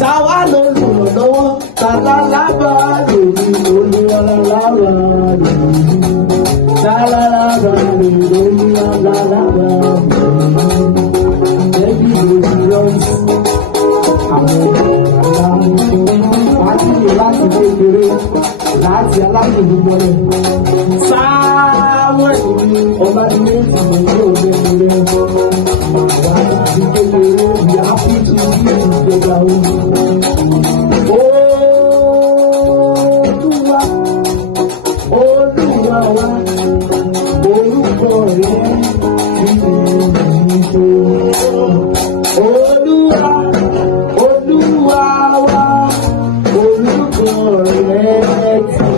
Táwa lolùrànlọ́wọ́, tàlà lábàárò ní olúwalábàárò ní. Tàlà lábàárò ní olúwalábàárò ní. Ẹbí ló ti lọ́sí. Àwọn ọ̀gá wá sílé láti kékeré láti alágbèdúgbọ́lẹ̀. Sáwọ́n ọba ilé ìtìmọ̀ ní òde ìrẹ́. Àwọn àti kékeré bí a fi tún sí ìjọba omi. Olúwa, Olúwa wa, orúkọ rẹ̀ nínú ìjọ. Olúwa, Olúwa wa, orúkọ rẹ̀ ti